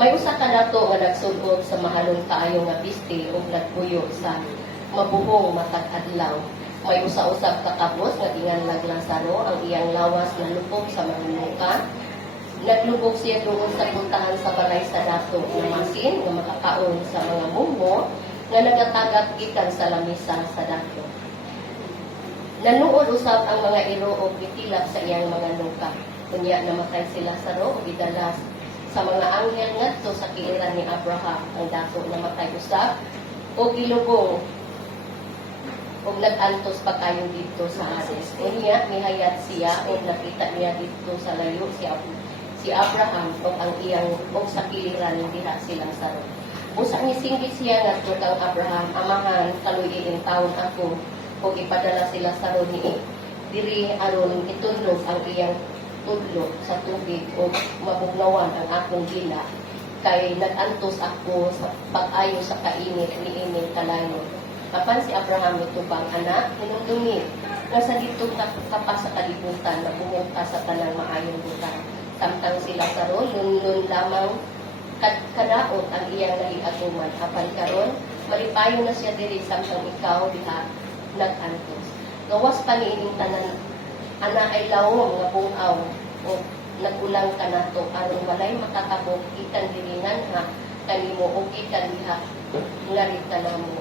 May usa ka nato nga nagsugod sa mahalong kaayo nga piste ug nagpuyo sa mabuhong matag adlaw. May usa-usab ka kabos nga ginganlag Lazaro ang iyang lawas na lubog sa mga muka. Naglubog siya doon sa puntahan sa balay sa dato nga masin nga makakaon sa mga munggo nga nagatagak gikan sa lamisa sa dato. Nanuod usab ang mga iro o bitilap sa iyang mga nuka. Kunya namatay si Lazaro o gidalas sa mga anghel ngadto sa kiiran ni Abraham. Ang dato namatay usab o gilubong o nag-antos pa kayo dito sa Hades. Unya nihayat siya o nakita niya dito sa layo si Abraham o ang iyang o sa kiliran diha si Lazaro. Usa ni singgit siya ngadto kang Abraham, amahan kaluyin taon ako o ipadala si Lazaro ni diri aron itulog ang iyang tudlo sa tubig o mabugnawan ang akong gila kay nag-antos ako sa pag-ayo sa kainit niining kalayo. Apan si Abraham nitubang, anak, hinumdumi nga sa dito ka pa sa kalibutan na bungog ka sa tanang maayong lugar. Samtang si Lazaro lunlun lamang kadaot ang iyang nahiaguman. Apan karon malipayon na siya diri samtang ikaw diha nag-antos. Gawas pa niining tanan ana ay lawom nga bungaw o nagulang ka nato aron walay makakabog ikan diringan ha kanimo o ikan diha ngarit ka namo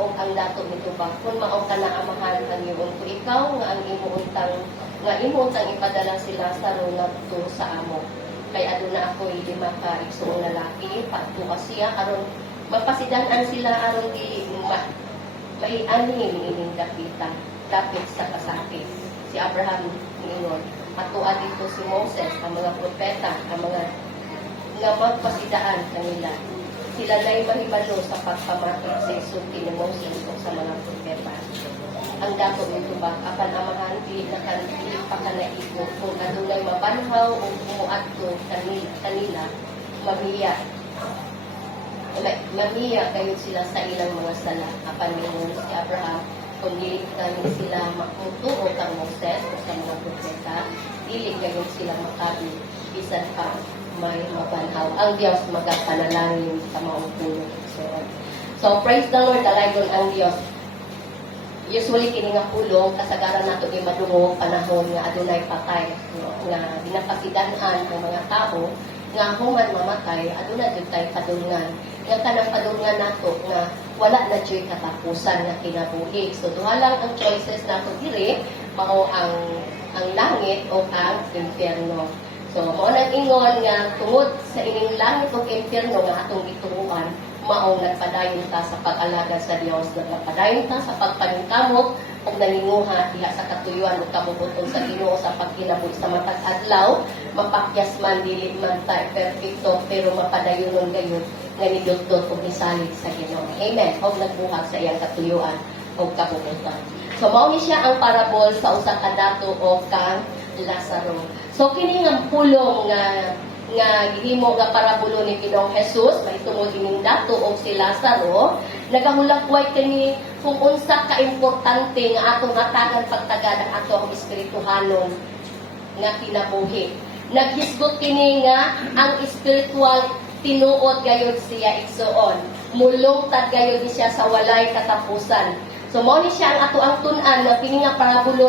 o ang dato nito ba kung mao ka na amahan kaniyong kung ikaw nga ang imuuntang ipadala si Lazaro ngadto sa amo kay aduna ako'y 5 ka igsoong lalaki paadto ka siya aron mapasidan-an sila aron di maianhin ining dapit sa kasakit. Si Abraham niingon, patuan dito si Moses, ang mga propeta, ang mga nga magpasidaan kanila. Sila na'y mahibalo sa pagpamakit sa isulti ni Moses o sa mga propeta. Ang dato nito ba, apan amahan, di pa ka naigo, kung adunay mabanhaw o umuadto kanila, mamiya kayo sila sa ilang mga sala. Apan niingon si Abraham, kung diligtan sila makuto o kang Moses o sa mga propeta, dilig kayo sila makabi, bisan pa may mabanhaw. Ang Diyos magapanalangin sa maong puno. So, praise the Lord, talagon ang Diyos. Usually, kini nga pulong, kasagaran nato yung madungog panahon nga adunay patay, nga dinapasidanan ang mga tao, nga human mamatay, aduna dyan tayo kadungan. Nga kanang kadungan nato nga wala na dyan katapusan nga kinabuhi. So, duha lang ang choices nato diri, mao ang langit o ang impyerno. So, mao nang ingon nga tungod sa ining langit o impyerno nga atong gituruan, mao nagpadayon ta sa pag-alaga sa Dios, nagpadayon ta sa pagpaningkamot ug naninguha diha sa katuyuan ug kabubuton sa Ginoo sa pagkinabuhi sa matag adlaw, mapakyas man dili man ta perfecto pero mapadayonon gayon nga nidot-dot ug nisalig sa Ginoo. Amen. Og nagbuhat sa iyang katuyuan ug kabubuton. So mao ni siya ang parabol sa usa ka dato o kang Lazaro. So kini nga pulong nga gihimo nga parabulo ni Ginoong Hesus mahitungod ining dato og si Lazaro, nagahulakway kini kung unsa ka importante nga atong hatagan pagtagad ang atong espirituhanon nga kinabuhi. Naghisgot kini nga ang espiritual tinuod gayud siya igsoon. Mulungtad gayud siya sa walay katapusan. So mao ni siya ang ato ang tun-an nga kini nga parabulo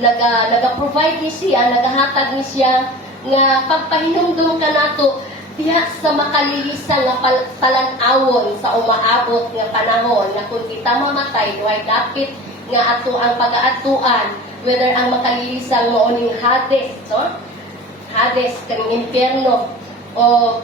naga-provide ni siya, nagahatag ni siya nga pagpahinumdum ka nato diha sa makalilisang nga talan-awon sa umaabot nga panahon nga kung kita mamatay duhay dapit nga ato ang pag-aatuan whether ang makalilisang mao ning Hades, so Hades kaning impyerno o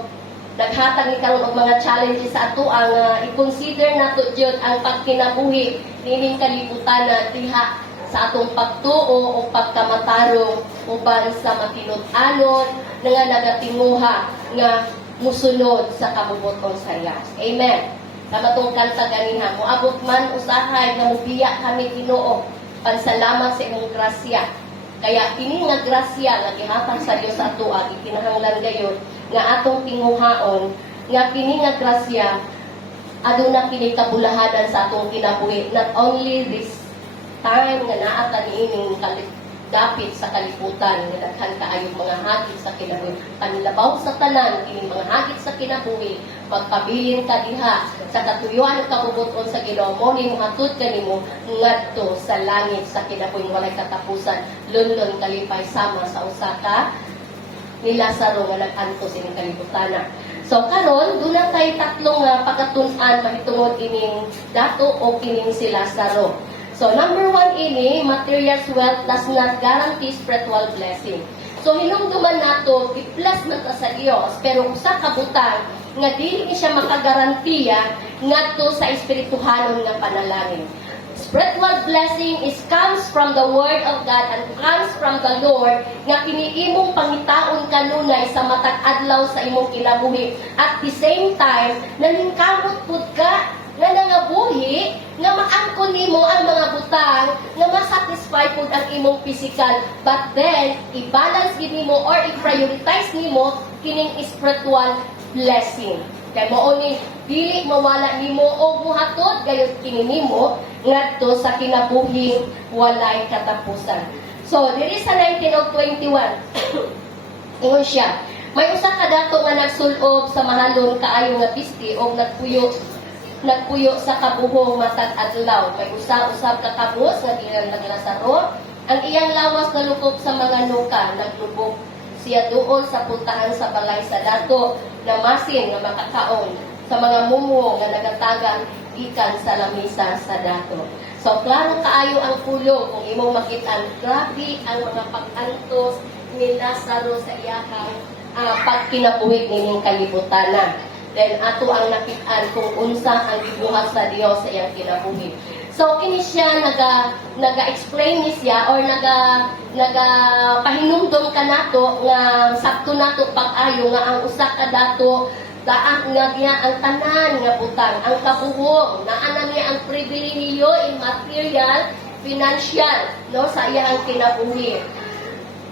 naghatag ni karon og mga challenges sa ato ang i-consider nato jud ang pagkinabuhi nining kalibutan diha sa atong pagtuo o pagkamatarong uban sa matinud-anon nga nagatinguha nga musunod sa kabubuton sa Dios. Amen. Sa matong kanta ganiha, moabot man usahay nga mubiya kami Ginoo, pansalamat sa imong grasya. Kaya kini nga grasya nga gihatag sa Dios sa ato ikinahanglan gayon nga atong tinguhaon nga kini nga grasya aduna kini kabulahanan sa atong kinabuhi, not only this time nga naa ta niining dapit sa kalibutan nga daghan kaayong mga hagit sa kinabuhi. Panlabaw sa tanan kining mga hagit sa kinabuhi, magpabilin ka diha sa katuyuan ug kabubuton sa Ginoo, mo nimo hatod kanimo ngadto sa langit sa kinabuhi walay katapusan, lundon kalipay sama sa usa ka ni Lazaro nga nag-antos ining kalibutan. So karon duna tay tatlong pagkatun-an mahitungod ining dato o kining si Lazaro. So number 1 ini, material wealth does not guarantee spiritual blessing. So hinumduman nato i-plus man ta sa Dios, pero usa ka butang nga dili ni siya makagarantiya ngadto sa espirituhanon nga panalangin. Spiritual blessing comes from the Word of God and comes from the Lord nga kiniimong pangitaon kanunay sa matag adlaw sa imong kinabuhi. At the same time, naningkamot pud ka nga nangabuhi nga maangkon nimo ang mga butang nga masatisfy pud ang imong physical, but then i-balance gid nimo or i-prioritize nimo kining spiritual blessing. Kay mao ni dili mawala nimo og muhatod gayud kini nimo ngadto sa kinabuhing walay katapusan. So diri sa 1921 ingon siya, may usa ka dato nga nagsul-ob sa mahalon kaayo nga pisti og nagpuyo sa kabuhong matag adlaw. May usa-usab ka kabus nga gilang naglasaro, ang iyang lawas nalukop sa mga nuka, naglubog siya doon sa puntahan sa balay sa dato na masin nga makakaon sa mga mumo nga nagatagan ikan sa lamisa sa dato. So klaro kaayo ang pulo kung imong makita, grabe ang mga pag-antos ni Lazaro sa iyahang pagkinabuhi nining kalibutan. Then ato ang nakit-an kung unsa ang gibuhat sa Dios sa iyang kinabuhi. So kini siya naga-explain ni siya or pahinumdom ka nato nga sakto nato pag-ayo nga ang usa ka dato daan nga niya ang tanan nga butang, ang kabuhong, naa niya ang pribilehiyo in material, financial, no, sa iyang kinabuhi.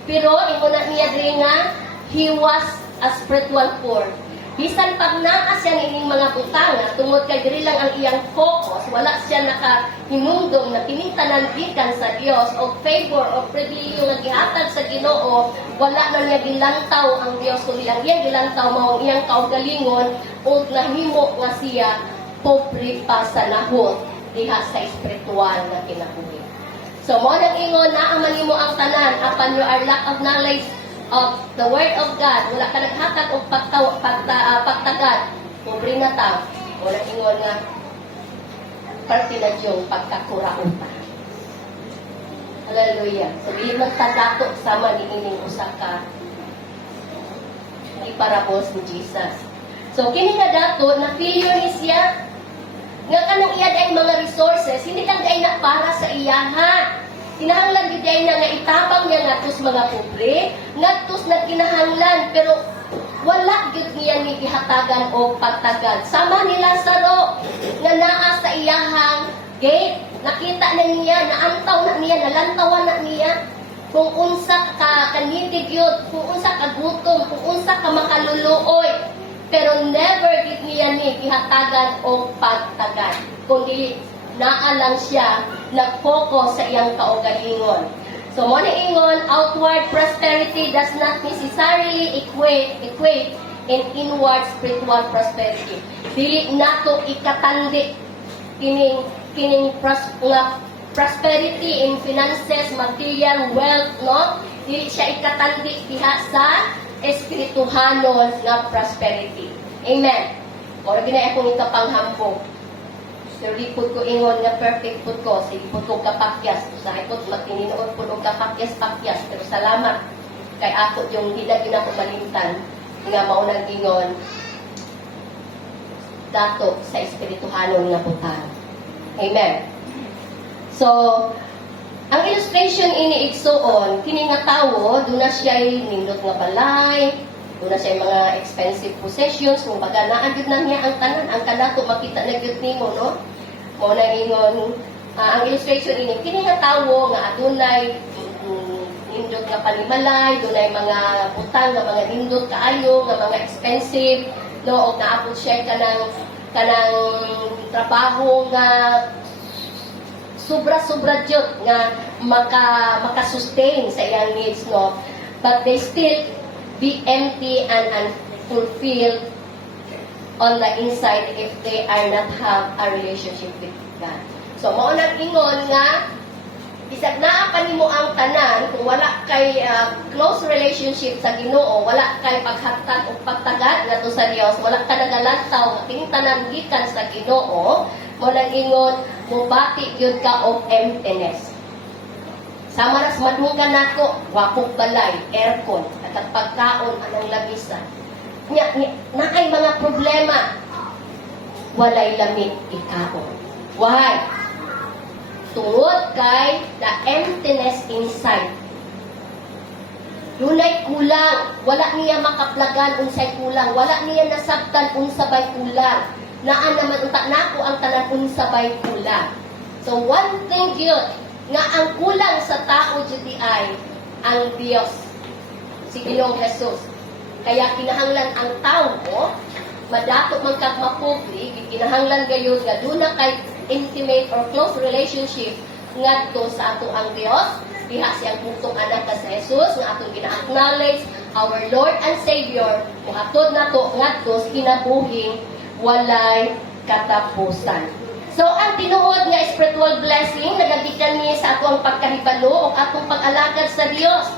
Pero imo na niya diri nga he was a spiritual poor. Bisan pag naa siya nining mga butang, tungod kay diri lang ang iyang focus, wala siya nakahinumdom na tiningtanan gikan sa Dios o favor o pribilehiyo nga gihatag sa Ginoo, wala na niya gilantaw ang Dios kung ilang iya gilantaw mao ang iyang kaugalingon ug nahimo nga siya pobre pa sa nahot diha sa espiritual nga kinabuhi. So mo nang ingon naa man nimo ang tanan apan you are lack of knowledge of the Word of God, wala ka naghatag o pagtagad, pobre na ta, wala ingon nga, parte na yung pagkakuraon pa. Hallelujah. So, bilig magtadato sama ni ining usa ka iparabos ni Jesus. So, kini na dato, na-failure ni siya, nga kanang iya ay mga resources, hindi lang ay na para sa iyahan. Kinahanglan gid na nga itabang niya ngadtos mga pobre, ngadtos nagkinahanglan pero wala gid niya ni gihatagan og pagtagad. Sama ni Lazaro nga naa sa iyahang gate, nakita na niya, naantaw na niya, nalantawan na niya kung unsa ka kanitig yun, kung unsa ka gutom, kung unsa ka makaluluoy. Pero never gid niya ni gihatagan og pagtagad. Kundi naa lang siya nag-focus sa iyang kaugalingon. So, mo na ingon, outward prosperity does not necessarily equate in inward spiritual prosperity. Dili nato ikatandi kining prosperity in finances, material wealth, no? Dili siya ikatandi diha sa espirituhanon nga prosperity. Amen. Ora ginay akong ikapanghambog. Pero di po ko ingon nga perfect po ko. Sige po ko kapakyas. Usahay po magtininood po ko kapakyas-pakyas. Pero salamat kay ako yung hindi na ko malintan nga maunang ingon dato sa espirituhanon nga butang. Amen. So, ang illustration ini igsuon, kini nga tawo, doon na siya nindot nga balay, doon na siya mga expensive possessions, kung baga naagid na niya ang tanan, ang kadato makita na gyud nimo, no? Mo na ingon, ang illustration ini, kini nga tawo nga adunay nindot nga panimalay, dunay mga butang nga mga nindot kaayo, nga mga expensive, no? O naabot siya kanang trabaho nga sobra-sobra jud nga maka-sustain sa iyang needs, no? But they still be empty and unfulfilled on the inside if they are not have a relationship with God. So, mao nang ingon nga bisag naa pa nimo ang tanan kung wala kay close relationship sa Ginoo, wala kay paghatag o pagtagad ngadto sa Dios, wala ka nagalantaw nga kining tanan gikan sa Ginoo, mo nang ingon mubati gyud ka og emptiness. Sama ras madunggan nako, wapog balay, aircon, at ang pagkaon anang labisan. Naay mga problema, walay lamig ikaon. Why? Tungod kay the emptiness inside. Dunay kulang, wala niya makaplagan unsay kulang, wala niya nasabtan unsabay kulang. Naa naman unta nako ang tanan unsabay kulang. So one thing yun, nga ang kulang sa tao jud ay ang Dios, si Ginoong Jesus. Kaya kinahanglan ang tao mo madato man kag mapubli, kinahanglan gayud nga duna kay intimate or close relationship ngadto sa ato ang Dios, diha siyang putong anak ka sa Jesus nga atong gina-acknowledge our Lord and Savior, muhatod nato ngadto sa kinabuhing walay katapusan. So ang tinuod nga spiritual blessing nagagikan niya sa ato ang pagkahibalo o atong pag-alagad sa Dios.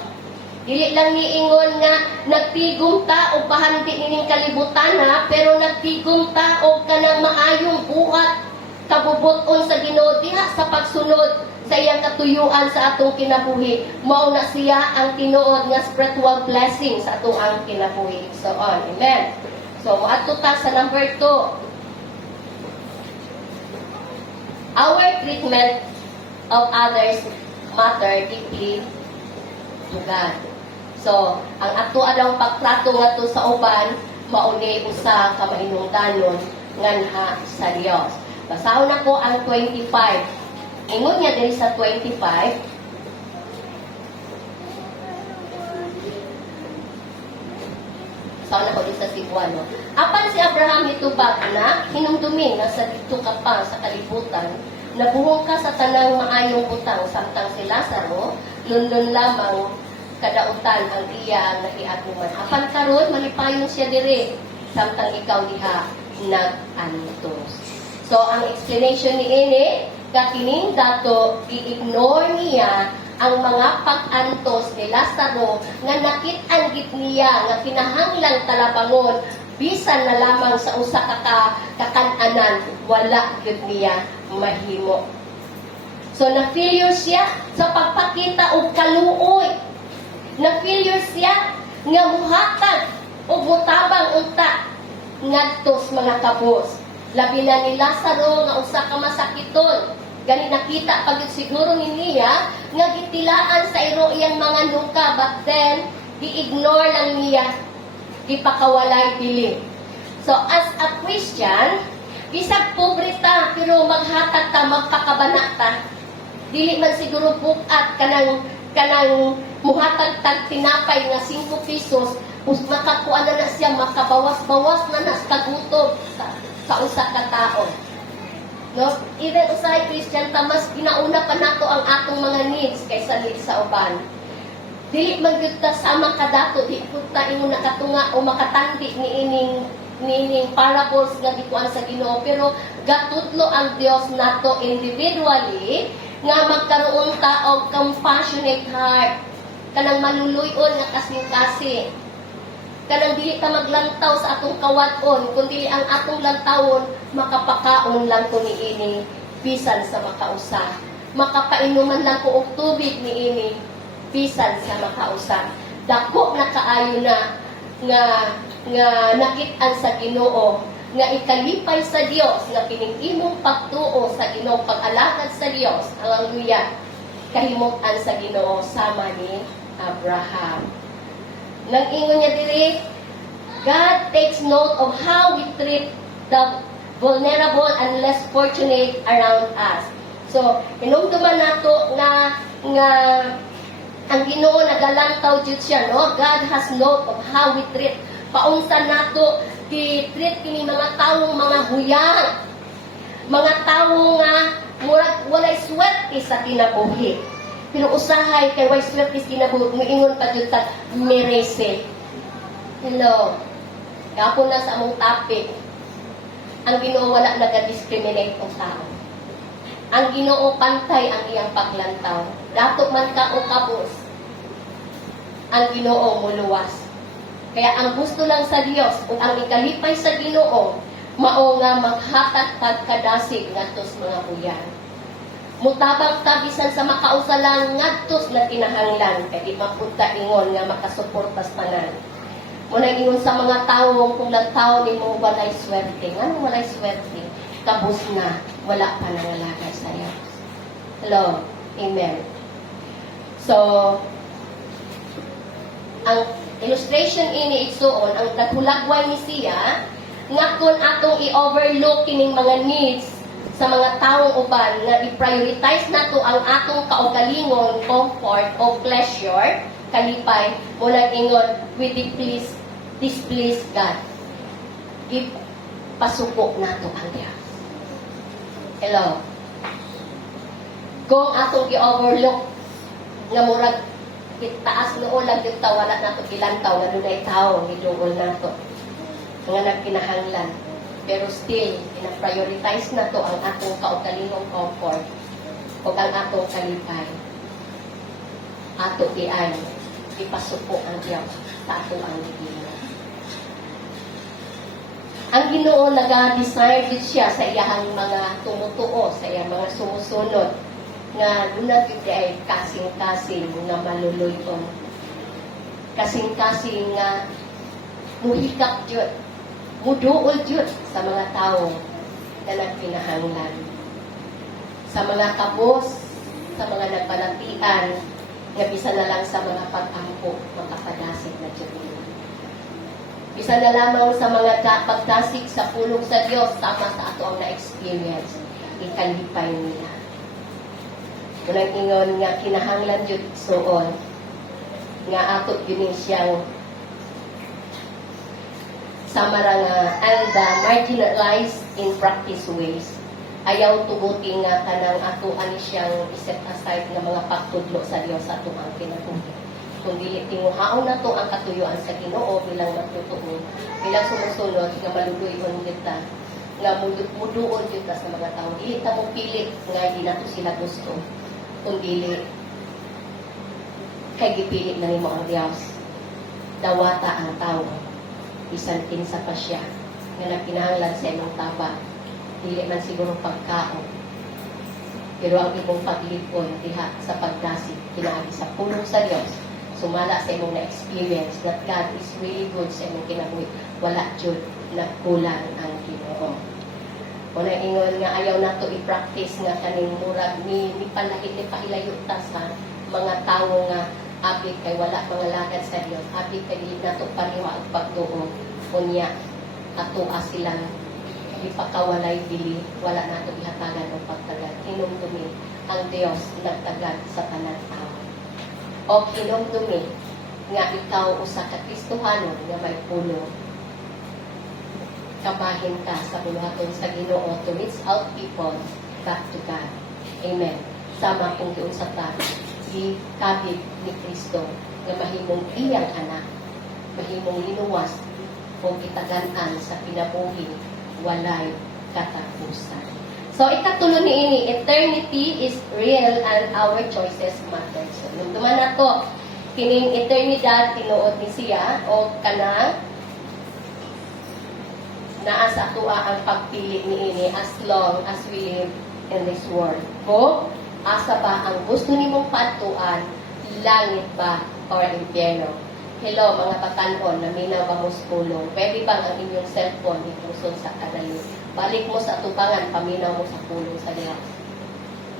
Dili lang niingon nga nagtigom ta og pahandi nining kalibutan ha, pero nagtigom ta og kanang maayong buhat kabubuton sa Ginoo diha sa pagsunod sa iyang katuyuan sa atong kinabuhi. Mao na siya ang tinuod nga spiritual blessing sa atong ang kinabuhi. So on. Amen. So moadto ta sa number 2. Our treatment of others matter deeply to God. So, ang ato adang pagtrato ngadto sa uban mauni usa ka mahinungdanon nganha sa Dios. Basahon nako ang 25. Ingon niya diri sa 25. Basahon nako diri sa Sibuan, no? Apan si Abraham hitubag na hinumdumin nga sa dito ka pa sa kalibutan, nabuhong ka sa tanang maayong butang samtang si Lazaro lundon lamang kadautan ang iya nahiagmuman. Apan karon malipayon siya diri samtang ikaw diha nag-antos. So ang explanation ni ini kakining dato i-ignore niya ang mga pag-antos ni Lazaro nga nakit-an gid niya nga kinahanglang talabangon bisan na lamang sa usa ka kakan-anan wala gid niya mahimo. So na-failure siya sa pagpakita og kaluoy. Na-failure siya nga muhatag o mutabang unta ngadtos mga kabos. Labi na ni Lazaro nga usa ka masakiton. Gani nakita pag siguro ni niya nga gitilaan sa iro iyang mga nuka, but then gi-ignore lang niya, gipakawalay dili. So as a Christian, bisag pobre ta pero maghatag ta, magpakabana ta. Dili man siguro bukat kanang muhatag tag tinapay nga 5 pesos, makakuha na siya, makabawas-bawas na sa kagutom sa usa ka tao. No? Even usahay Christian ta, mas ginauna pa nato ang atong mga needs kaysa sa uban. Dili man gyud ta sama kadato, di pud ta imo nakatunga o makatandi niining parables nga gikuan sa Ginoo, pero gatudlo ang Dios nato individually nga magkaroon ta og compassionate heart, kanang maluluyon nga kasing-kasi, kanang dili ka maglantaw sa atong kawat-on, kundi ang atong lantawon makapakaon lang ko niini bisan sa makausa, makapainuman lang ko og tubig niini bisan sa makausa. Dako na kaayo na nga nakit-an sa Ginoo nga ikalipay sa Dios nga kining imong pagtuo sa Ginoo, pag-alagad sa Dios, hallelujah, kahimok-an sa Ginoo sama ni Abraham. Nang ingon niya diri, God takes note of how we treat the vulnerable and less fortunate around us. So, hinumduman nato nga ang Ginoo nagalantaw jud siya, no? God has note of how we treat. Paunsa nato i-treat kini mga tawong mga huyang, mga tawo nga Murag walay swerte sa kinabuhi. Pero usahay kay way swerte sa kinabuhi, moingon pa jud ta merese. Hello. Gapo na sa among topic. Ang Ginoo wala naga-discriminate og tao. Ang Ginoo pantay ang iyang paglantaw. Dato man ka o kabos. Ang Ginoo muluwas. Kaya ang gusto lang sa Dios ug ang ikalipay sa Ginoo mao nga maghatag pagkadasig ngadtos mga uyan. Mutabang tabisan sa makausalan ngadtos na kinahanglan kay di mapunta ingon nga makasuportas tanan. Muna ingon sa mga tawo kung nagtao nimo walay swerte. Ngano walay swerte? Kabus na wala pa nangalagay sa Dios. Hello. Amen. So, ang illustration ini igsuon ang naghulagway ni siya nga kung atong i-overlook kining mga needs sa mga taong uban nga i-prioritize nato ang atong kaugalingon, comfort o pleasure, kalipay, mula ingon, we displease God. Ipasuko nato ang Dios. Hello. Kung atong i-overlook nga murag itaas noon lang yung wala nato ilantaw nga dunay tao gidungol nato nga nagkinahanglan, pero still ina-prioritize nato ang atong kaugalingong comfort o ang atong kalipay. Ato diay ipasuko ang Dios sa ato ang Ginoo. Ang Ginoo naga-desire gid siya sa iyang mga tumutuo, sa iyang mga sumusunod nga dunay gid ay kasing-kasing nga maluluyon. Kasing-kasing nga muhikap jud, muduol jud sa mga tao na nagkinahanglan. Sa mga kabos, sa mga nagpanatian, nga bisa na lang sa mga pag-ampo, makapadasig na jud. Bisa na lamang sa mga pagdasig sa pulong sa Dios sama sa ato ang na-experience, ikalipay nila. Unang ingon nga kinahanglan jud suon nga ato yun siyang samara nga and the marginalized in practice ways. Ayaw tuguti nga kanang ato ani siyang iset aside nga mga pagtudlo sa Dios sa ato ang kinabuhi. Kung dili tinguhaon nato ang katuyuan sa Ginoo bilang matutuo, bilang sumusunod nga maluluyon kita, nga muduol kita sa mga tao. Dili ta mo pilit nga hindi nato sila gusto. Kung dili kay gipili na nimo ang Dios. Dawata ang tao. Bisan kinsa pa siya nga nagkinahanglan sa imong taba. Dili man siguro pagkaon. Pero ang imong paglipon diha sa pagdasig kinaagi sa pulong sa Dios. Sumala sa imong na-experience that God is really good sa imong kinabuhi. Wala jud nagkulang ang Ginoo. Una ingon nga ayaw nato i-practice nga kaning murag ni palahit ni pahilayo ta sa mga tawo nga abi kay wala mga lagad sa Dios. Abi kay dili nato paniwa og pagtuo. Unya ato silang ipakawalay dili, wala nato ihatagan og pagtagad. Hinumdumi ang Dios nagtagad sa tanan tao. O hinumdumi nga ikaw usa ka Kristohanon nga may pulong. Kabahin ka sa buluhaton sa Ginoo to reach out people back to God. Amen. Sama kung giunsa ta gikabig ni Kristo nga mahimong iyang anak, mahimong linuwas o kitaganan sa kinabuhi walay katapusan. So ikatulo niini, eternity is real and our choices matter. So nung na to kining eternidad tinuod ni siya o kanang naa sa atua ang pagpili niini as long as we live in this world. Kung asa ba ang gusto nimong paatuan, langit ba or impyerno? Hello mga batanon na minaw ba mo pulong? Pwede ba ang inyong cellphone ituson sa kanayo? Balik mo sa tubangan, paminaw mo sa pulong sa Diyos.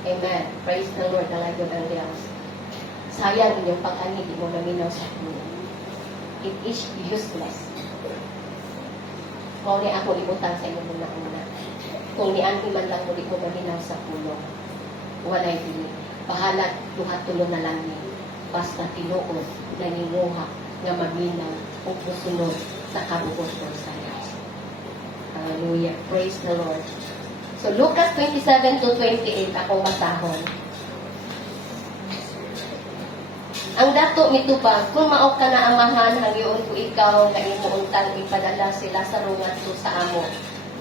Amen. Praise the Lord, nalagod ang Diyos. Sayang inyong pag-ani, di mo naminaw sa pulong. It is useless. Kung ni ako ibutang sa inyo muna-una. Kung ni Andy man lang mo di mo maminaw sa pulong. Walay dili. Bahala duhat-tulo na lang ni. Basta tinuod, naninguha, nga maminaw, o musunod sa kabuot ng sa Diyos. Hallelujah. Praise the Lord. So, Lucas 27 to 28, akong basahon. Ang dato mitubag, kung mao ka na amahan, hangyoon ko ikaw, nga imuuntang ipadala sila sa rungat to sa amo.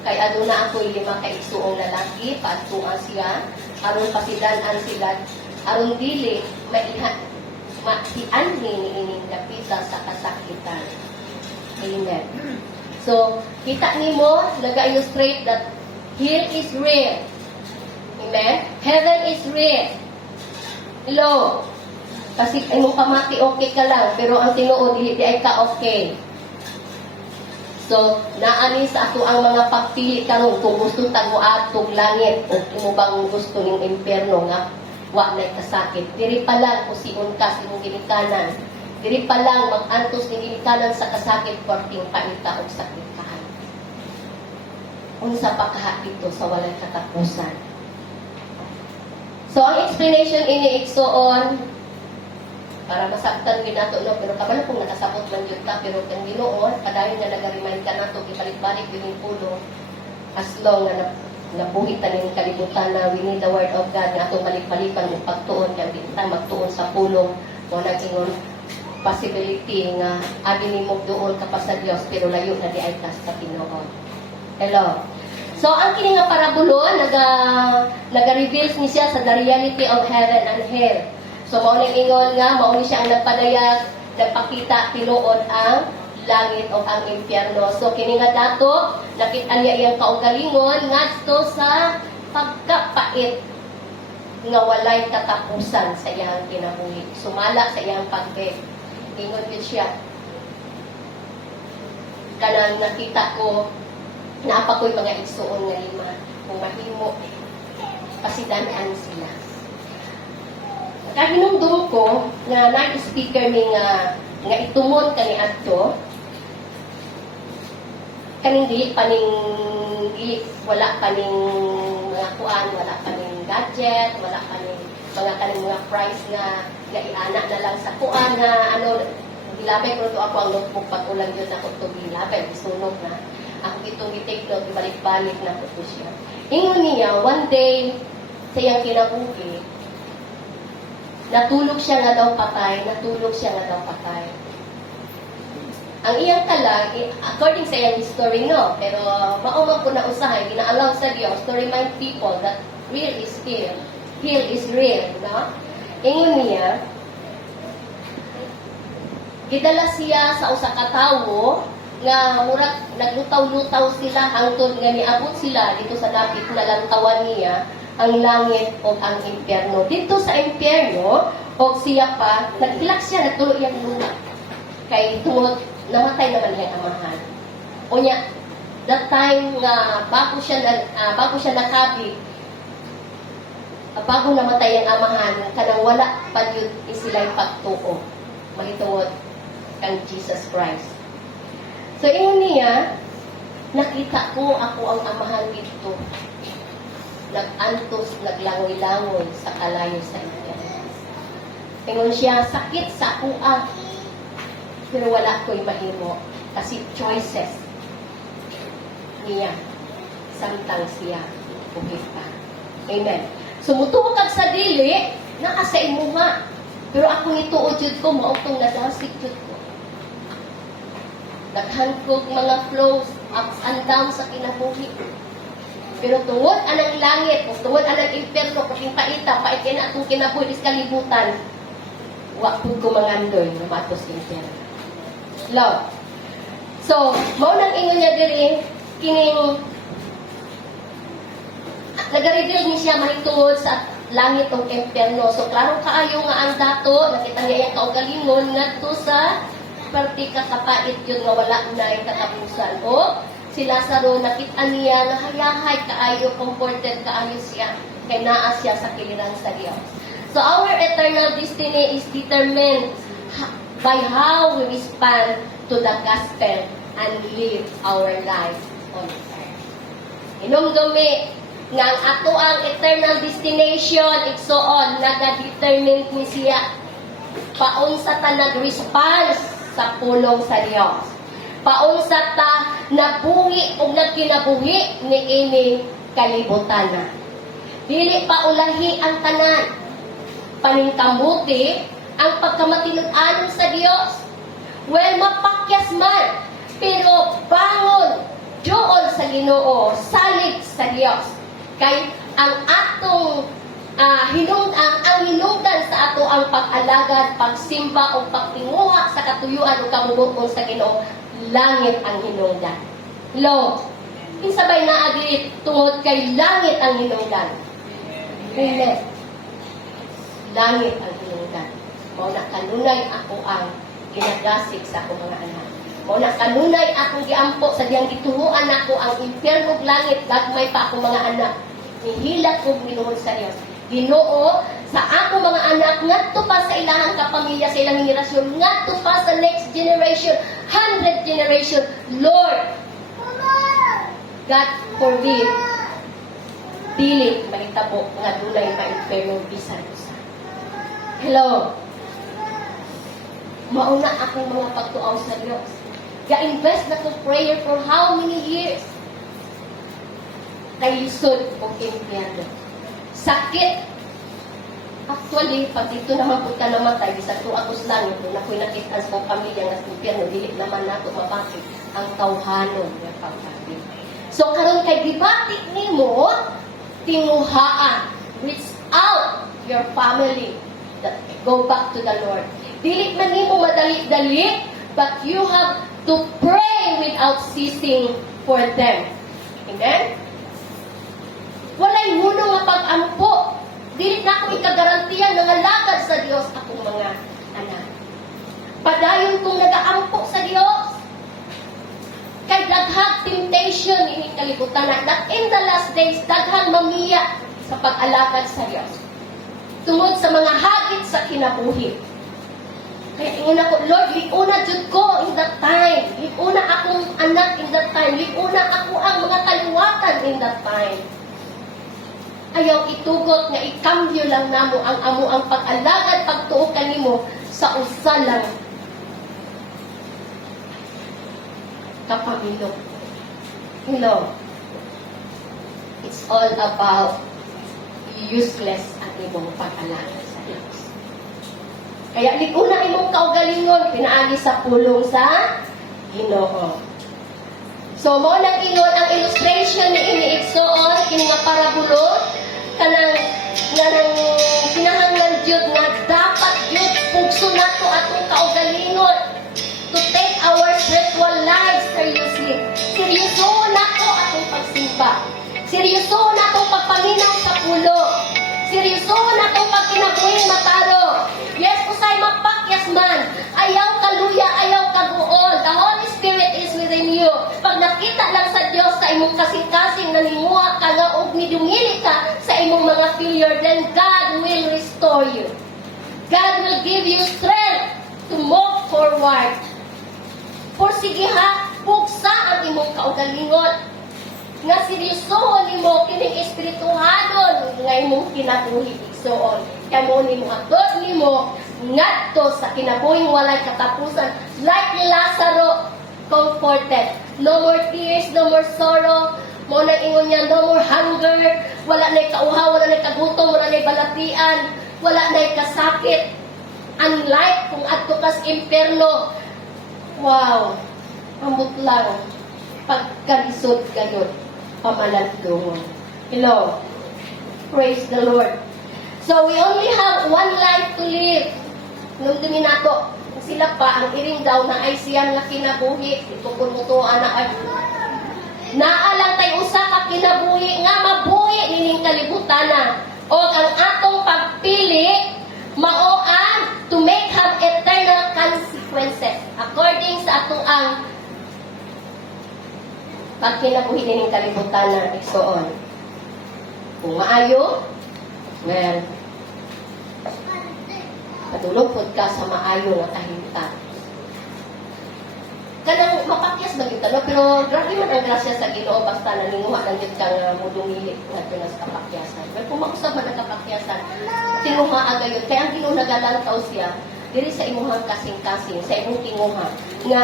Kay aduna ako'y 5 kaigsuong lalaki, paadtuan siya, aron pasidanan sila, aron dili, maianhi ni ining kapita sa kasakitan. Amen. So, kita nimo, nag-illustrate that hell is real. Amen? Heaven is real. Hello? Kasi imong pamati okay ka lang, pero ang tinuod di ay ka okay. So, naani sa ato ang mga pagpili karon kung gusto tago atog langit o imo bang gusto ning impierno nga wa nay kasakit. Diri pa lang kusiun ka sa imong ginikanan. Diri pa lang mag-antos ning ginikanan sa kasakit perting paita og sakit kahan. Unsa pa kaha dito sa walay katapusan. So, ang explanation ini igsuon para masabtan gid nato no, pero kabalo kung nakasabot man jud ta, pero kang Ginoo padayon nga nag-remind ka nato ibalik-balik yung pulo as long nga nabuhi ta ning kalibutan na we need the word of God nga atong balik-balikan ug pagtuon kay bintang magtuon sa pulong mo nagingon possibility nga abi nimo duol ka pa sa Dios pero layo na di ay kas sa Ginoo. Hello. So ang kini nga parabulo naga-reveals ni siya sa the reality of heaven and hell. So, mauni ingon nga, mauni siya ang nagpadayag, nagpakita, tinuod ang langit o ang impyerno. So, kini nga dato, nakita niya iyang kaugalingon, ngadto sa pagkapait nga walay katapusan sa iyang kinabuhi. Sumala sa iyang pagbe. Ingon yun siya. Kanang nakita ko, naapa ko'y mga igsuon nga 5. Kung mahimo, pasidanaan sila. Kahinumdum ko nga nag-speaker mi nga itumon kani adto kaning dili wala pa ning mga kuan, wala pa ning gadget, wala pa ning kaning mga price nga iana na lang sa kuan na ano gilabay ko to ako ang notebook patulang yun ako to gilabay bisunog na ako itong i-take note ibalik-balik na ko siya. Ingon niya one day sa iyang kinabuhi natulog siya nga daw patay. Ang iyang kalag, according sa iyang history, no, pero maumag ko na usahay, gina-allow sa Diyos to remind people that real is real. Real is real, no? Ingon niya, gidala siya sa usa ka tawo nga murag naglutaw-lutaw sila hangtod nga niabot sila dito sa dapit na lantawan niya ang langit o ang impyerno. Dito sa impyerno, o siya pa, naghilak siya, nagtuloy yung luna. Kay tungod, namatay naman yung amahan. O niya, that time nga, bago siya nakabi, bago namatay ang amahan, kanang wala pa yun sila'y pagtuo. Mahitungod kang Jesus Christ. So, yun niya, nakita ko ako ang amahan dito. Nag-antos, naglangoy-langoy sa kalayo sa impyerno. Tingon siya, sakit sa kuha. Pero wala ko'y mahimo. Kasi choices niya. Samtang siya. Bukit pa. Amen. Sumutuo kag sa dili, nakasa imo nga. Pero ako nituod jud ko, mautong nadasig jud ko. Naghankog mga flows, ups and downs sa kinabuhi. Pero tungod anang langit, o tungod anang impyerno, kung paita, pait na atong kinabuhi, is kalibutan, wa po ko mangandoy, matos impyerno. Love. So, maunang ingon niya diri, kining, nag-reveal ni siya mahitungod sa langit o impyerno. So, klaro kaayo nga ang dato, nakita niya yung kaugalingon, ngadto sa parte kakapait yun nga wala na yung katapusan. O, si Lazaro, nakita niya na hayahay kaayo, comforted kaayo siya, kay naa siya sa kiliran sa Diyos. So, our eternal destiny is determined by how we respond to the gospel and live our life on earth. Inumdumi nga ang ato ang eternal destination, igsoon, nag-determine ni siya paunsa ta nag-response sa pulong sa Diyos. Paunsa ta nabuhi o nagkinabuhi ni ini kalibutan na. Dili pa ulahi ang tanan. Paningkamuti ang pagkamatinud-anon sa Dios. Well, mapakyas man, pero bangon Diyon sa Ginoo, salig sa Dios. Kay ang atong ang hinungdan sa ato ang pag-alagad, pagsimba o pagtinguha sa katuyuan o kamubuton sa Ginoo, langit ang hinungdan. Lo, kinsabay na agi tungod kay langit ang hinungdan. Amen. Langit ang hinungdan. Mao na kanunay ako ang ginagasig sa akong mga anak. Mao na kanunay akong giampo sa diyang gituhuan ako ang impyerno ug langit, gagmay pa akong mga anak. Nihilat kog minuhod sa Dios. Ginoo, sa ako mga anak ngadto pa sa ilahang kapamilya, sa ilang henerasyon, ngadto pa sa next generation, 100 generation, Lord, God forbid, dili mahitabo nga dunay ma-impyerno bisan usa. Hello. Mauna akong mga pagtuaw sa Dios. Ga-invest na ko prayer for how many years? Kay lisod o impyerno. Sakit. Actually, pag dito naman po ka namatay, sa tuatos lang, kung ako'y nakita sa pamilya ng impyerno, dili naman nato mabati ang tawhanon ng pagpapit. So, karon kay gibati nimo, tinguhaan, reach out your family, go back to the Lord. Dili man nimo madali-dali, but you have to pray without ceasing for them. Amen? Walay huno nga pag-ampo. Dili na ako ikagarantiyan nga lagad sa Dios akong mga anak. Padayon kong nagaampo sa Dios. Kay daghang temptation ini kalibutan na that in the last days daghang mamiya sa pag-alakad sa Dios. Tungod sa mga hagit sa kinabuhi. Kaya ingon ako, Lord, liuna jud ko in that time. Liuna akong anak in that time. Liuna ako ang mga kaliwatan in that time. Ayaw itugot nga ikambyo lang namo ang amo ang pag-alagad pagtuo kanimo sa usa lang kapamilyo. You know, it's all about useless ang imong pag-alagad sa Diyos. Kaya liguna imong kaugalingon pinaagi sa pulong sa Ginoo. So mo nang ingon ang illustration ni iniigsoon kini nga parabulo kanang kinahanglan jud nga dapat jud pugso nato atong kaugalingon to take our spiritual lives seriously. Seryoso nato atong pagsimba. Seryoso nato pagpaminaw sa pulo. Seryoso nato pagkinabuhing mataro. Yes, usay mapakyas man. Ayaw kaluya, ayaw kaguol. The Holy Spirit is within you. Pag nakita lang sa Diyos sa imong kasing-kasing naninguha ka nga og nidumili ka sa imong mga failure, then God will restore you. God will give you strength to move forward. Sige ha, pugsa ang imong kaugalingon. Nga seryosohon nimo kining espirituhanon nga imong kinabuhi igsoon. Kaya mo nimo atot nimo ngadto sa kinabuhing walay katapusan, like Lazaro, comforted. No more tears, no more sorrow. Mo na ingon niya, no more hunger. Wala na'y kauhaw, wala na'y kagutom, wala na'y balatian, wala na'y kasakit. Unlike kung adto kas impyerno. Wow, ambot lang pagkalisod gayon pamalandungon. Hello. Praise the Lord. So we only have one life to live. Nung dumi nato, sila pa ang iring daw na ay siyang nga kinabuhi. Ito po mo anak ay naalang tayo usa ka kinabuhi nga mabuhi nining kalibutan na. O ang atong pagpili maoan to make have eternal consequences according sa atong ang pag kinabuhi nining kalibutan na igsoon. Kung maayo, well, patulog pod ka sa maayo nga kahimtang. Kanang mapakyas ba kita, no? Pero grabe man ang grasya sa Ginoo basta naninguha lang gid kang mudungili ngadto na sa kapakyasan. Pero kung mausab man ang kapakyasan, tinguha agayon kay ang Ginoo nagalantaw siya diri sa imuhang kasing-kasing, sa imong tinguha nga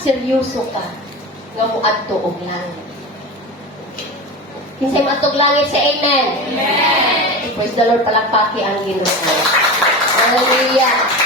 seryoso ka nga muadto og langit. Kinsay matog langit sa amen. Amen. Praise the Lord, palakpaki ang Ginoo. Hallelujah.